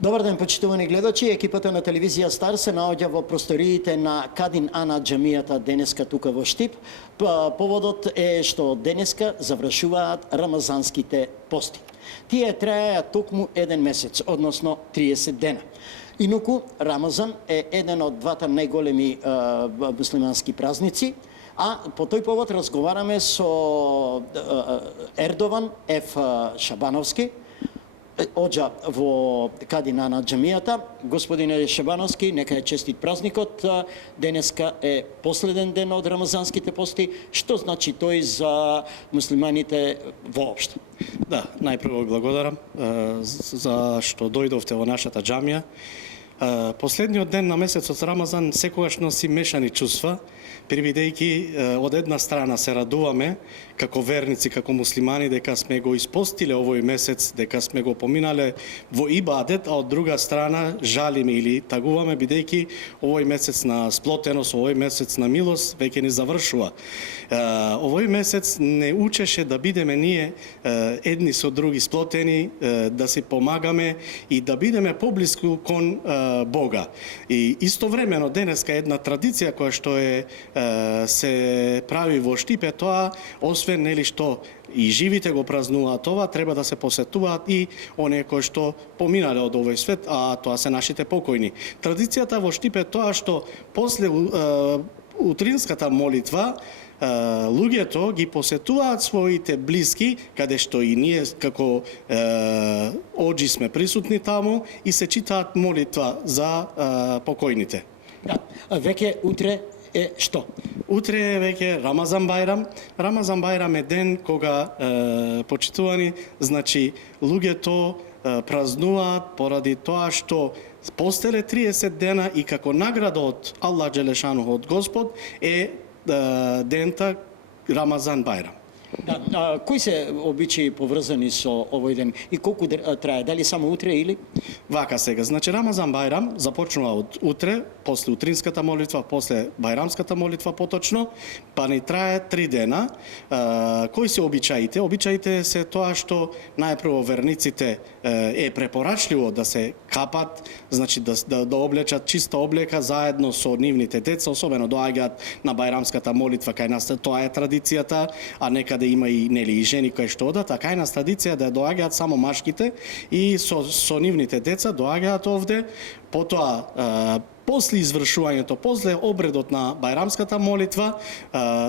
Добар ден, почитувани гледачи. Екипата на телевизија Стар се наоѓа во просториите на Кадин Ана џамијата денеска тука во Штип. Поводот е што денеска завршуваат рамазанските пости. Тие траеа токму еден месец, односно 30 дена. Инаку, Рамазан е еден од двата најголеми муслимански празници, а по тој повод разговараме со Ердован Еф Шабановски, оđа во Кадин Ана џамијата. Господине Шабановски, нека е честит празникот. Денеска е последен ден од рамазанските пости. Што значи тој за муслиманите воопшто? Да, најпрво благодарам за што дојдовте во нашата џамија. Последниот ден на месецот Рамазан секогаш носи мешани чувства, привидејќи од една страна се радуваме како верници, како муслимани дека сме го испостиле овој месец, дека сме го поминале во ибадет, а од друга страна жалиме или тагуваме бидејќи овој месец на сплотеност, овој месец на милост веќе ни завршува. Овој месец не учеше да бидеме ние едни со други сплотени, да си помагаме и да бидеме поблиску кон Бога. И истовремено денеска една традиција која што се прави во Штипе, тоа освен нели што и живите го празнуваат това, треба да се посетуваат и оние кои што поминале од овој свет, а тоа се нашите покојни. Традицијата во Штипе тоа што после утринската молитва луѓето ги посетуваат своите блиски, каде што и ние како оџи сме присутни таму и се читаат молитва за покојните. Да, веќе утре е што? Утре е веќе Рамазан Бајрам. Рамазан Бајрам е ден кога почитувани, значи луѓето празнуваат поради тоа што постеле 30 дена и како награда од Аллах Джелешану, од Господ, е дента Рамазан Бајрам. Да, кои се обичаи поврзани со овој ден и колку трае? Дали само утре или? Вака сега, значи Рамазан Бајрам започнува од утре, после утринската молитва, после бајрамската молитва поточно, па ни трае 3 дена. Кои се обичаите? Обичаите се тоа што најпрво верниците е препорачливо да се капат, значи да облечат чиста облека заедно со нивните деца, особено доаѓаат на бајрамската молитва кај нас, тоа е традицијата, а некаде има и нели и жени кои што одат, а кај нас традиција да доаѓаат само машките и со нивните деца доаѓаат овде, потоа после извршувањето, после обредот на бајрамската молитва,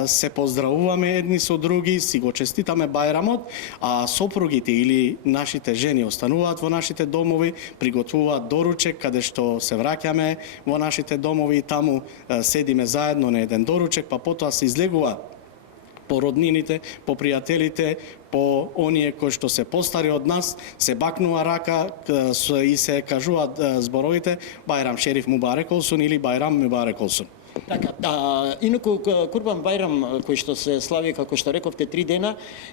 се поздравуваме едни со други, си го честитаме бајрамот, а сопругите или нашите жени остануваат во нашите домови, приготвуваат доручек, каде што се враќаме во нашите домови и таму седиме заедно на еден доручек, па потоа се излегува по роднините, по пријателите, по оние кои што се постари од нас, се бакнува рака и се кажуваат зборовите Бајрам Шериф Мубарек олсун или Бајрам Мубарек олсун. Така, инаку Курбан Бајрам кој што се слави, како што рековте, 3 дена,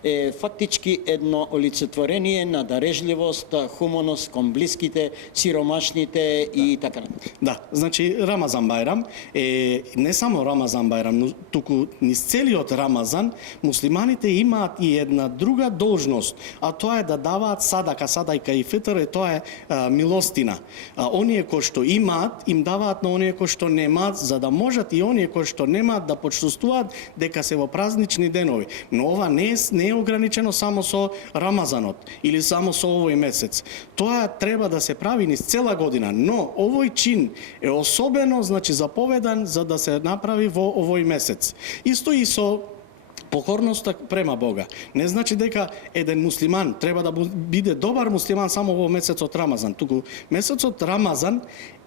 е фактички едно олицетворение на дарежливост, хуманост кон блиските, сиромашните и така. Да, значи Рамазан Бајрам е не само Рамазан Бајрам, но туку низ целиот Рамазан муслиманите имаат и една друга должност, а тоа е да даваат садака, садајка и фитр, тоа е милостина. Оние кои што имаат, им даваат на оние кои што немаат, за да можат и оние кои што немаат да почувствуваат дека се во празнични денови. Но ова не е ограничено само со Рамазанот или само со овој месец. Тоа треба да се прави низ цела година, но овој чин е особено, значи, заповедан за да се направи во овој месец. Исто и со покорноста према Бога. Не значи дека еден муслиман треба да биде добар муслиман само во месецот Рамазан. Туку месецот Рамазан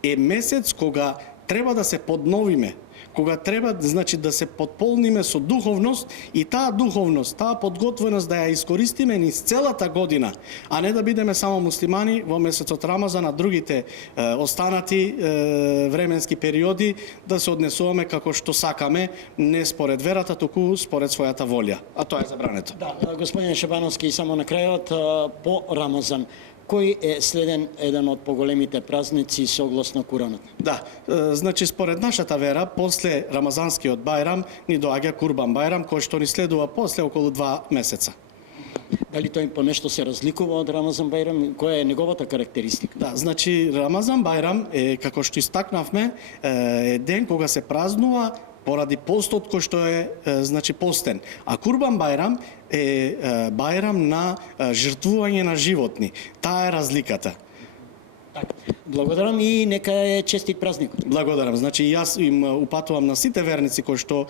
е месец кога треба да се подновиме, кога треба, значи, да се подполниме со духовност и таа духовност, таа подготвеност да ја искористиме низ целата година, а не да бидеме само муслимани во месецот Рамазан, а другите останати временски периоди да се однесуваме како што сакаме, не според верата, туку според својата волја. А тоа е забрането. Да, господин Шабановски, само на крајот по Рамазан. Кој е следен еден од поголемите празници согласно Куранот? Да, значи според нашата вера, после Рамазанскиот Бајрам ни доаѓа Курбан Бајрам, кој што ни следува после околу 2 месеца. Дали тој по нешто се разликува од Рамазан Бајрам? Која е неговата карактеристика? Да, значи Рамазан Бајрам е, како што истакнавме, е ден кога се празнува поради постот кој што е значи постен. А Курбан Бајрам е бајрам на жртвување на животни. Таа е разликата. Благодарам и нека е честит празник. Благодарам. Значи јас им упатувам на сите верници кои што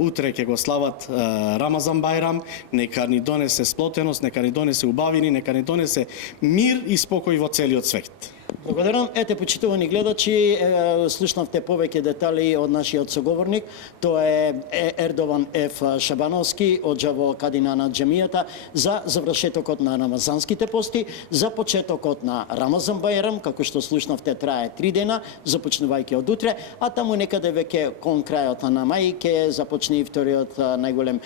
утре ќе го слават Рамазан Бајрам, нека ни донесе сплотеност, нека ни донесе убавини, нека ни донесе мир и спокој во целиот свет. Благодарам. Ете, почитувани гледачи, слушнавте повеќе детали од нашиот соговорник. Тоа е Ердован Ф. Шабановски од Џаво Кадин Ана џемијата за завршетокот на рамазанските пости, за почетокот на Рамазан Бајрам, како што слушнавте, трае 3 дена, започнувајќи од утре, а таму некаде веќе кон крајот на мај ќе започне и вториот најголем,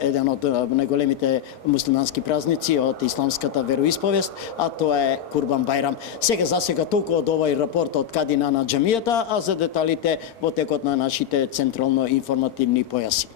еден од најголемите муслимански празници од исламската вероисповест, а тоа е Курбан Бајрам. Сега толку од овој рапорт од Кадин Ана џемијата, а за деталите во текот на нашите централно информативни појаси.